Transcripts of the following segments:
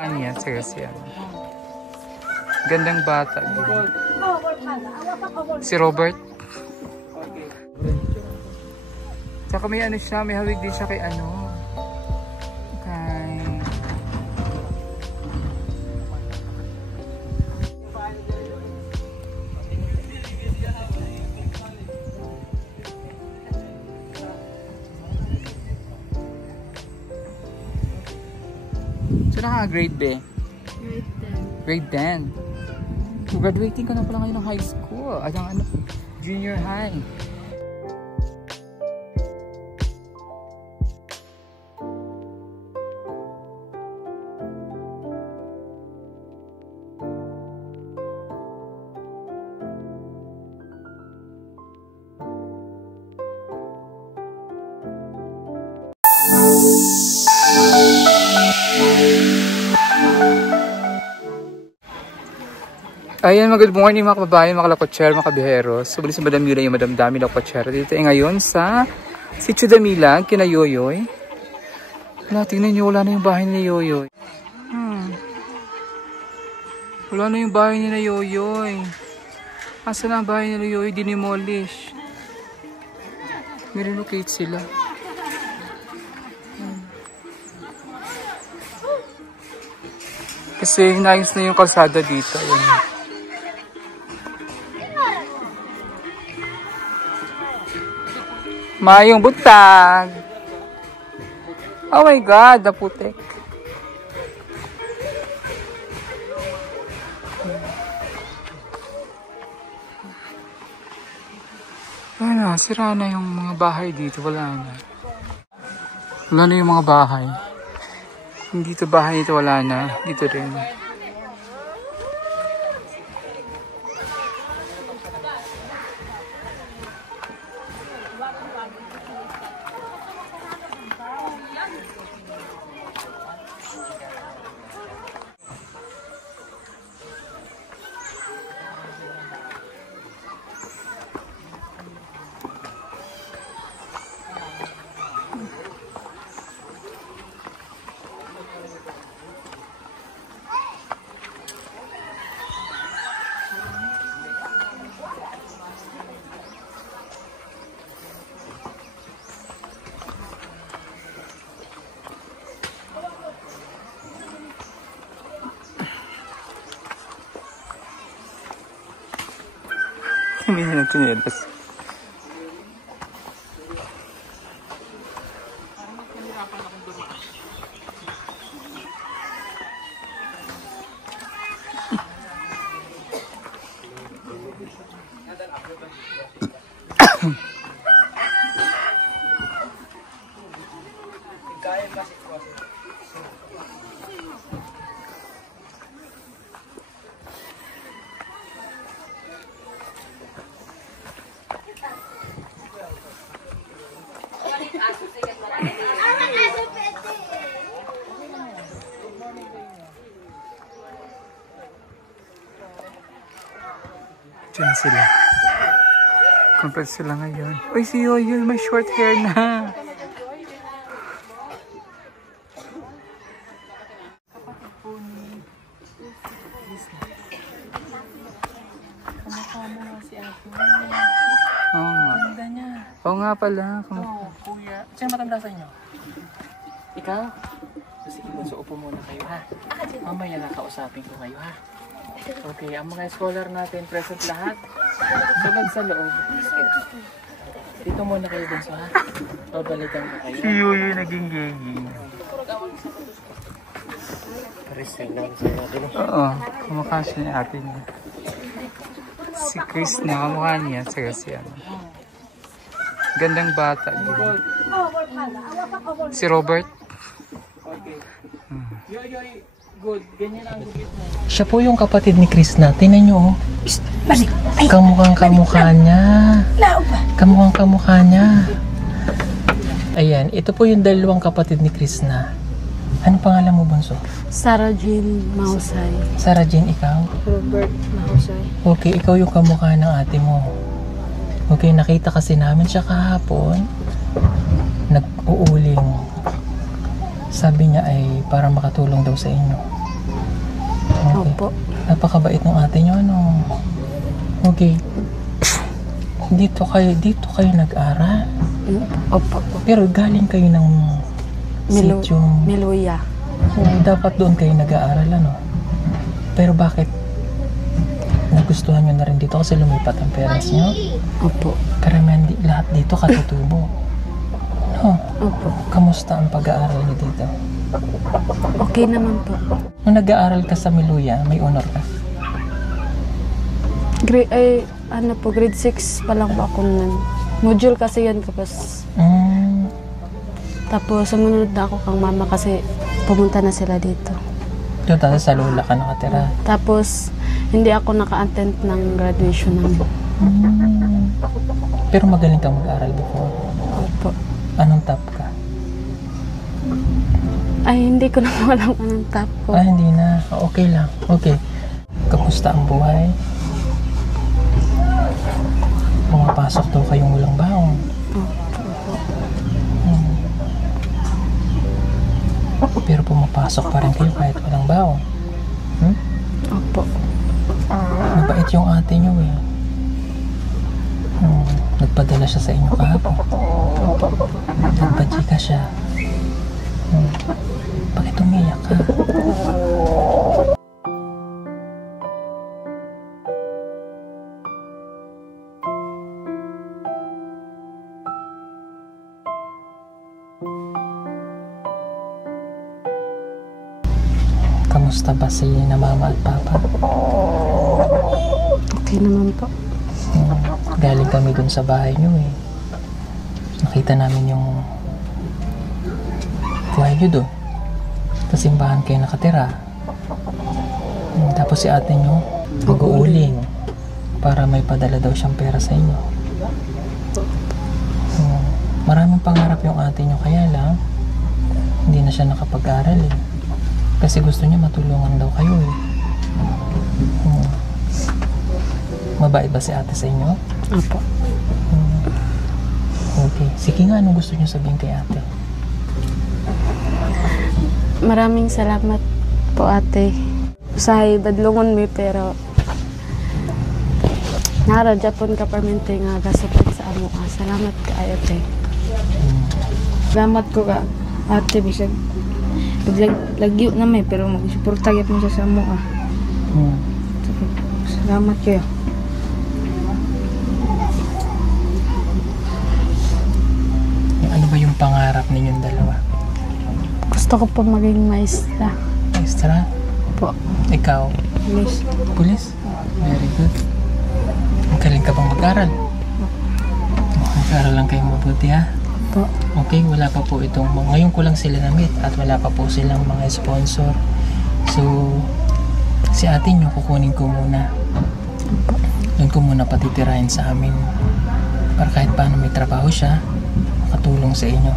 Yan, seryoso yan. Gandang bata. Si Robert. Tsaka may ano siya, may hawig din siya kay ano. Kay... So naka-grade B? Grade 10. So, graduating ka na pala ngayon ng high school. Ay, ang ano, junior high. Ayan, good morning mga kababayan, mga lakotsero, mga kabiheros. So, si Madam Mila yung Madam Dami lakotsero. Dito ngayon sa Sitio Damilag, kina Yoyoy. Wala, tingnan nyo, wala na yung bahay ni Yoyoy. Wala na yung bahay ni Yoyoy. Asa na ang bahay ni Yoyoy? Dinimolish. Nirelocate sila. Kasi hinayos na yung kalsada dito. Ayan. Mayong butag. Oh my God, naputik. Wala, sira na yung mga bahay dito. Wala na. Wala na yung mga bahay. Dito bahay dito wala na. Dito rin. Hindi na nagtinilas. Diyan sila. Complete sila ngayon. Uy, si Yoyoy, may short hair na. Kapatid po ni Kamukha mo nga si Ate. Oo nga. Ganda niya. Oo nga pala. Oo, kuya. Sino matanda sa inyo? Ikaw? Sige, so upo muna kayo ha. Mamaya nakausapin ko kayo ha. Okay, ang mga scholar natin present lahat. Sunod sa loob. Dito muna kayo dun ha. Babalikan ko kayo. Si Yoyoy naging gaying. Parisay lang sa natin. Oo, kumukha siya ni ate niya. Si Chris na kamukha niya. Seryoso yan. Gandang bata. Si Robert. Okay. Yoyoy. Good. Ganyan ang gugit mo. Siya po yung kapatid ni Chris na. Tingnan nyo, oh. Kamukhang-kamukha niya. Kamukhang-kamukha niya. Ayan. Ito po yung dalawang kapatid ni Chris na. Ano pangalan mo, Bunso? Sarah Jean Mahusay. Sarah Jean, ikaw? Robert Mahusay. Okay, ikaw yung kamukha ng ate mo. Okay, nakita kasi namin siya kahapon. Nag-uuling. Sabi niya ay para makatulong daw sa inyo. Opo. Napakabait ng ate nyo, ano? Okay. Dito kayo nag-aral. Opo. Pero galing kayo ng sityo. Miluya. Dapat doon kayo nag-aaral, ano? Pero bakit nagustuhan nyo na rin dito kasi lumipat ang parents nyo? Opo. Karamihan lahat dito katutubo. No? Opo. Kamusta ang pag-aaral nyo dito? Okay naman po. Nung nag-aaral ka sa Miluya, may honor ka? Grade 6 pa lang po ako nun. Module kasi yun tapos. Tapos sumunod na ako kang mama kasi pumunta na sila dito. Doon tayo sa lola ka nakatira. Tapos hindi ako naka-attend ng graduation namin. Pero magaling ka mag-aral before. Opo. Anong top ka? Ay, hindi ko na alam anong top ko. Hindi na. Okay lang. Okay. Kamusta ang buhay? Pumapasok daw kayong walang baon. Pero pumapasok pa rin kayo kahit walang baon. Opo. Mabait yung ate nyo eh. Nagpadala siya sa inyo kahapon. Nagpadjika siya. Bakit umiyak ka? Kamusta ba si na mama at papa? Okay naman po. Galing kami dun sa bahay nyo eh. Nakita namin yung buhay nyo doon. Sa simbahan kayo nakatira. Tapos si ate nyo mag-uuling para may padala daw siyang pera sa inyo. Maraming pangarap yung ate nyo, kaya lang hindi na siya nakapag-aral eh. Kasi gusto niya matulungan daw kayo eh. Mabait ba si ate sa inyo? Opo. Okay. Sige nga, anong gusto niyo sabihin kay ate? Maraming salamat po ate. Usahay badlungon mi pero nara Japon ka permente nga gasupit sa amo ka. Salamat ka ate. Salamat ko ka ate bisag lagyo na may pero magsuporta gyud mo sa amo ah. Salamat kayo. Ano ba yung pangarap ninyong dalawa? Gusto ko po maging maestra. Maestra? Po. Ikaw? Please. Pulis? Very good. Magaling ka bang mag-aral? Mag-aral lang kayong mabuti ha? Po. Okay, wala pa po itong, ngayon ko lang sila na-meet at wala pa po silang mga sponsor. So, si ate nyo kukunin ko muna. Doon ko muna patitirahin sa amin. Para kahit paano may trabaho siya, makatulong sa inyo.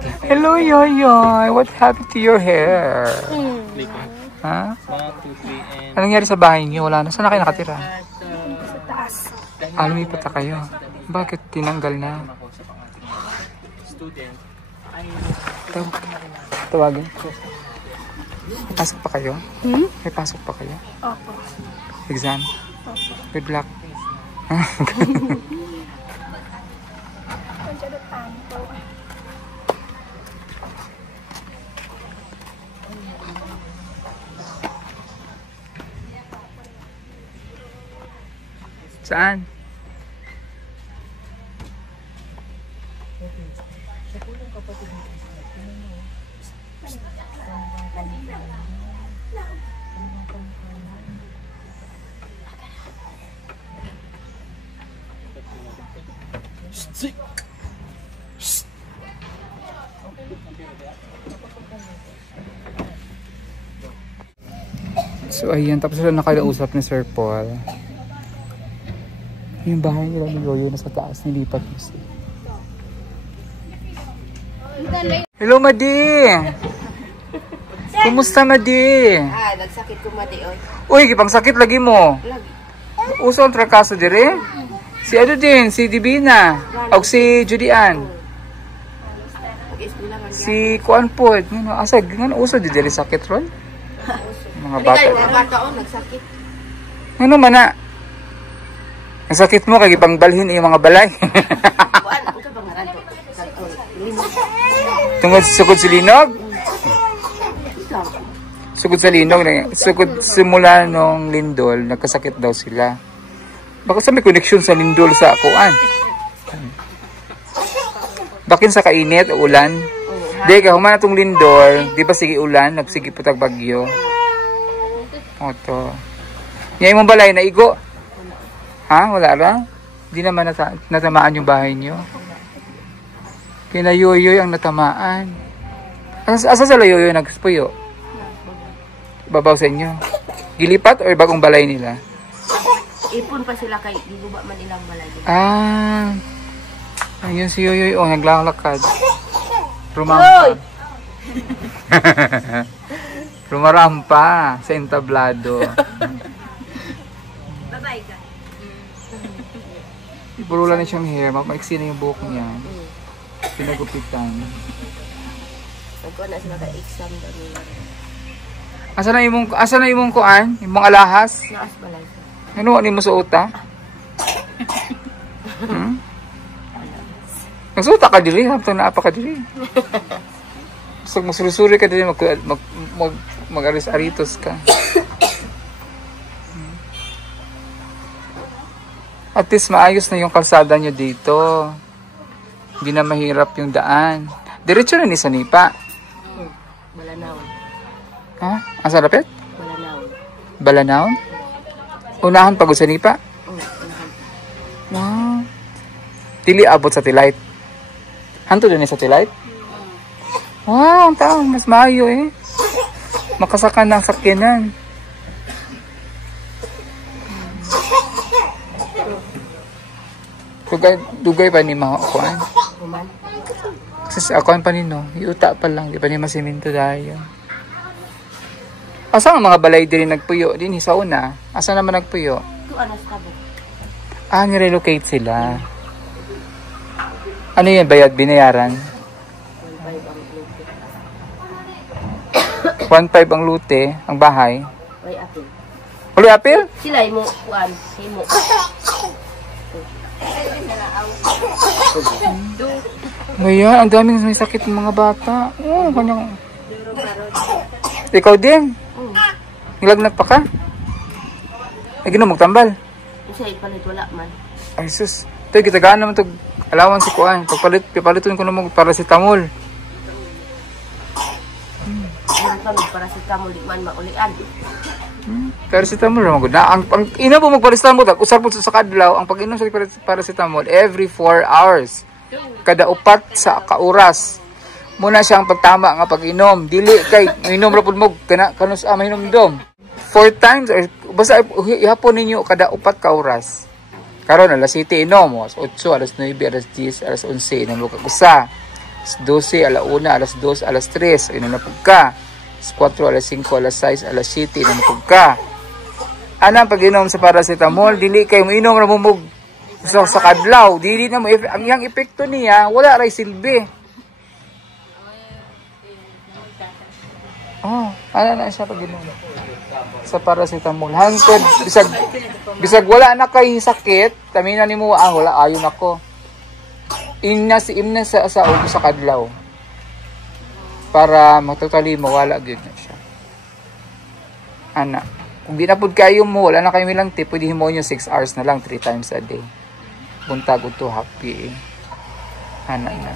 Okay. Hello, Yoyoy! What happened to your hair? Ha? Anong nangyari sa bahay niyo? Wala na. Saan na kayo nakatira? Sa taas. Lumipat na kayo. Bakit tinanggal na? Tawagin. May pasok pa kayo? May pasok pa kayo? Opo. Exam? Opo. Good luck. Saan? So ayan, tapos sila nakalausap ni Sir Paul. Yung bahay nila ni Yoyo nasa taas, nilipat mo siya. Hello, Madi! Kumusta, Madi? Nagsakit ko madi oy. Uy, kipang sakit lagi mo. Uso ang trakaso dire? Si ano din, si Divina. O si Judian. Si Kuan po. Asa, uso di dire sakit ron? Mga bata. bata o, nagsakit. Ano man na? Ang sakit mo, kaya ipangbalhin yung mga balay. Kuan, ito bang rado? Tungod sugod sa linog? Sugod sa linog, sugod simula nung lindol, nagkasakit daw sila. Bakit sa may connection sa lindol sa kuan? Bakin sa kainit o ulan? Di ka, humana itong lindol, di ba sige ulan, nagsige putag bagyo. Oto. Ngayon mong balay, naigo? Ha? Wala ra? Di naman natamaan yung bahay nyo? Kinayoyoy ang natamaan. Asa sa layoyoy nagpuyo? Babaw sa inyo? Gilipat o bagong balay nila? Ipon pa sila kay di ba man ilang balay. Ah. Ayun si Yoyoy. Oh, naglalakad. Rumampa. Rumarampa sa entablado. Bye-bye ka. Ipurula na siyang hair. Maiksi na yung buhok niya. Pinagupitan. Nagkuhan na sila kay exam daw nila. Asa na imong kuan? Imong alahas? Naas balay. Ano ni mo suota? Nagsuota ka diri, hapon na apa ka diri. So magsurisuri ka diri, mag-aris-aritos ka. At least maayos na yung kalsada nyo dito. Hindi na mahirap yung daan. Diretso na ni Sanipa. Balanaw. Ha? Asa lapit? Balanaw. Balanaw? Unahan pagod Sanipa? Unahan. Wow. Dili abot sa Tilite. Hanto din sa Tilite? Wow, ang tao. Mas maayo eh. Makasakan ng sakyanan. Dugay pa ni mga akuan. Human. Kasi sa akuan pa nino, iuta pa lang. Di pa ni masiminto dahil. Asa ang mga balay din nagpuyo? Din sa una. Asa naman nagpuyo? Ito anas ka ba? Ah, nirelocate sila. Ano yun, bayad, binayaran? 1.5 ang lute, ang bahay. May apil. Uloy apil? Sila mo kuan, himo. Ngayon, ang daming may sakit ng mga bata. Oh, kanyang... Ikaw din? Nilagnat pa ka? Ay, ginom magtambal. Isa ipalit wala man. Ay, sus. Ito, gitagaan naman ito. Alawan si Kuan. Pagpalitin ko naman paracetamol. Meron kami para si Kamul di man maulian. Paracetamol naman. Ang ina po magparacetamol. Usar po sa kadlaw. Ang pag-inom sa paracetamol every 4 hours. Kada upat sa kauras. Muna siyang pagtama nga pag-inom. Dili kay minom ra pud mo kanus mahinom dom. 4 times basta ihapon ninyo kada upat ka oras. Karon alas 7 inom, alas 8, alas 9, alas 10, alas 11 inom ka usa. Alas 12, alas 1, alas 2, alas 3 inom na pud ka. Alas 4, alas 5, alas 6, alas 7 inom na pud ka. Ana pag-inom sa paracetamol dili kay mo inom ra mo sa kadlaw, dili na mo ang iyang epekto niya wala ray silbi. Oh, ano na siya pag-inom sa paracetamol. Hangtod bisag wala na kay sakit, tamina nimo wala ayon ako. Imna sa sa kadlaw. Para matotally mawala gyud na siya. Ana, kung di na pud kayo mo, wala na kayo milang tip, pwede himo nyo 6 hours na lang 3 times a day. Buntag to happy. Ana na.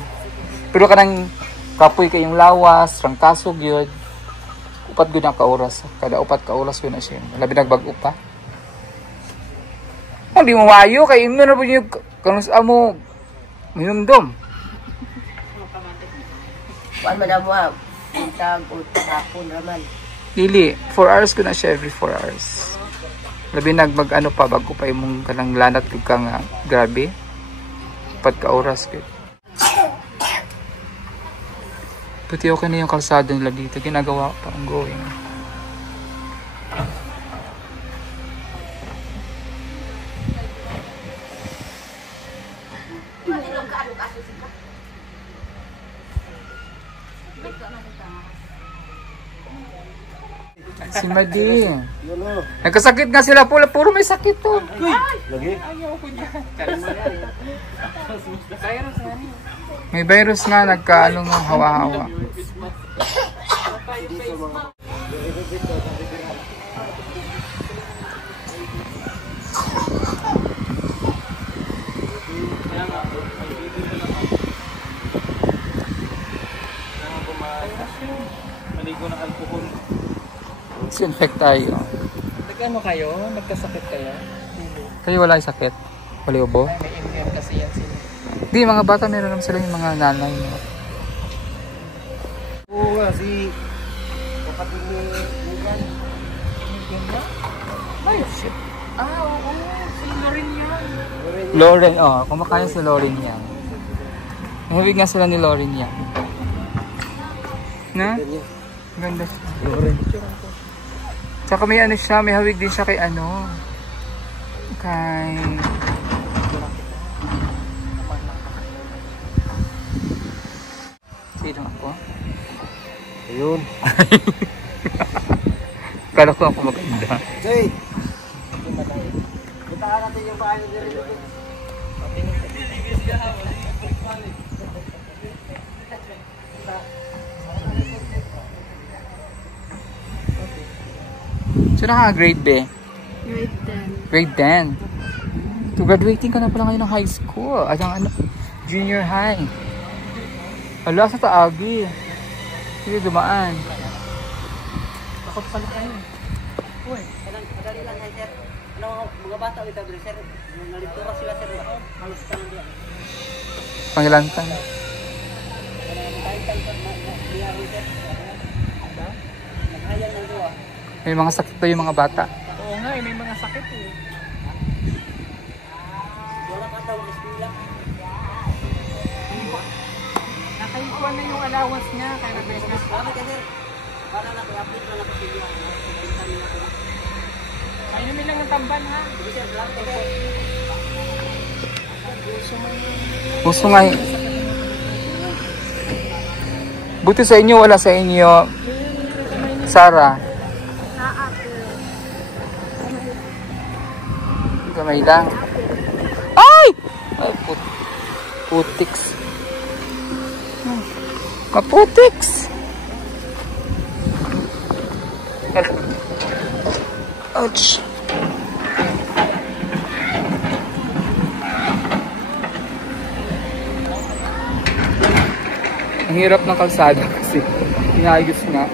Pero kanang kapoy kayong lawas, rangkasog yun. Upat gud ang kauras. Kada upat ka oras yun na siya. Labi nagbag-o pa. Hindi mo mayo kay imno na po yung kanus amo minumdom. Kuan man amo buntag o hapon raman. Dili, 4 hours ko na siya every 4 hours. Labi nagbag ano pa bago pa imong kanang lanat kag ka nga grabe. Upat ka oras gud. Pati okay na yung kalsada nila dito. Ginagawa pa ang going. Si Madi. Nagkasakit nga sila pula. Puro may sakit to. Lagi? Ayaw ko dyan. Virus nga niya. May virus nga. Nagka-ano nga. Hawa-hawa. Maligo ng alcohol. Disinfect tayo. Nag-ano kayo? Nagkasakit kayo? Kayo wala yung sakit? Wala ubo? May immune kasi yan sila. Hindi, mga bata meron naman sila yung mga nanay mo. Oo nga, si kapatid ni Mugan. Ay, shit. Oo. Si Lorin yan. Lauren, kumakain si Lauren yan. Mahilig nga sila ni Lauren yan. Na? Ganda siya. Lauren. Tsaka may ano siya, may hawig din siya kay ano. Kay... Sino ako? Ayun. Kala ko ako maganda. Jay! Butahan natin yung bahay ni Rin. Sino ka grade B? Grade 10. Grade 10. So graduating ka na pala ngayon ng high school. Ay, ang ano, junior high. Ala, sa Taagi. Sige, dumaan. Bakit pala kayo? Uy. Madali lang yan, sir. Ano, mga bata ito, sir. Nalitura sila, sir. Halos ka lang diyan. Pangilantang. Naghayan ng duwa. May mga sakit pa yung mga bata. Oo nga, may mga sakit eh. Wala ka daw, eskwila. Nakaikuan na yung allowance niya. Kaya nag-best na. Bakit ka, sir? Para na, kaya-update lang ako sa inyo. Balitan nila ko. Ayumin lang ang tamban ha. Sige, sir. Salamat ka, sir. Puso nga eh. Buti sa inyo, wala sa inyo. Sarah. Kamay lang. Ay! Ay, putiks. Kaputiks. Ouch. Ang hirap ng kalsada kasi inayos nga.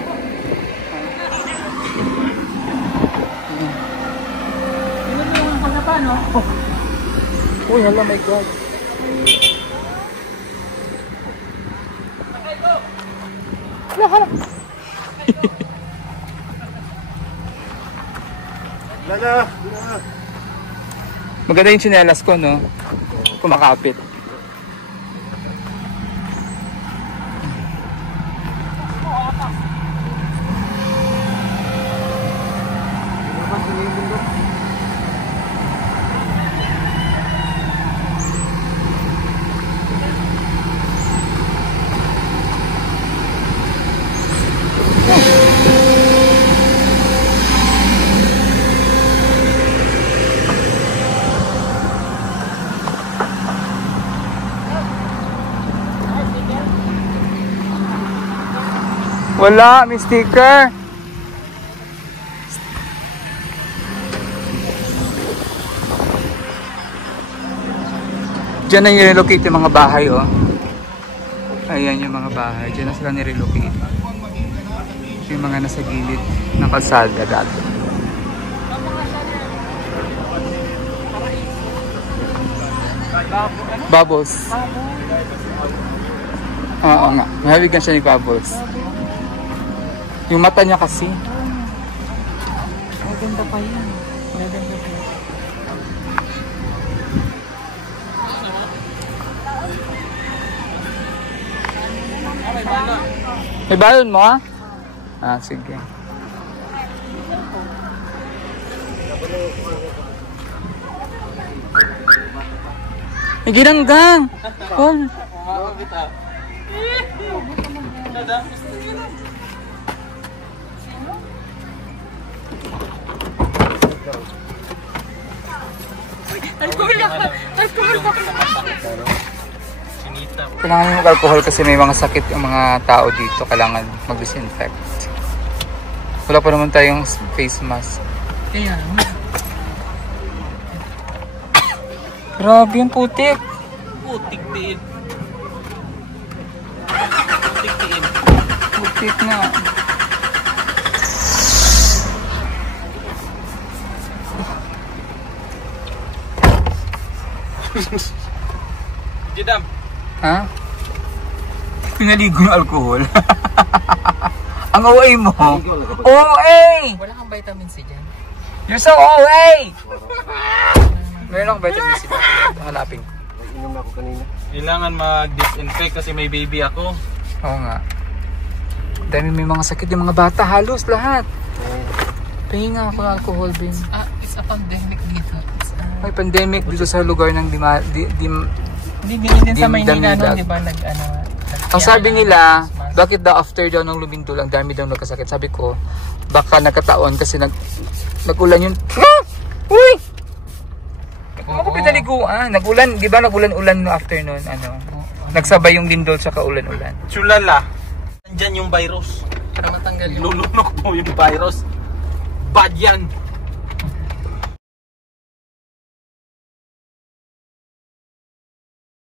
Uy, hala, my God. Hala, hala. Lala! Maganda yung tsinelas ko, no? Kumakapit. Wala, may sticker. Diyan na nirelocate yung mga bahay, oh. Ayan yung mga bahay. Diyan na sila nirelocate. Yung mga nasa gilid ng kalsada dati. Bubbles. Oo nga. Mahilig na siya ni Bubbles. Yung mata niya kasi. Maganda pa yan. Maganda pa yan. May balon mo, ha? Ah, sige. May ginanggang! Paul! Kailangan yung alcohol kasi may mga sakit yung mga tao dito. Kailangan mag-disinfect. Wala pa naman tayong face mask. Kaya grabe yung putik. Putik din. Putik na. Jidam. Ha? Pinaligo yung alcohol. Ang OA mo. OA! Wala kang vitamin C dyan. You're so OA! Meron akong vitamin C dyan. Hanapin ko. Inom na ako kanina. Kailangan mag-disinfect kasi may baby ako. Oo nga. Dami may mga sakit yung mga bata. Halos lahat. Pahinga ako ng alcohol bin. It's a pandemic dito. May pandemic dito sa lugar ng Hindi din sa Maynila Dimidag. no, di ba Ang sabi nila, bakit daw after daw ng lumindol, ang dami daw nagkasakit. Sabi ko, baka nagkataon kasi nag-ulan yun. Ah! Uy! Ako pinaliguan. Nag-ulan, di ba nag-ulan-ulan no after nun? Ano? Nagsabay yung lindol sa kaulan-ulan. Chulala. Nandyan yung virus. Para matanggal yung... Lulunok mo yung virus. Bad yan.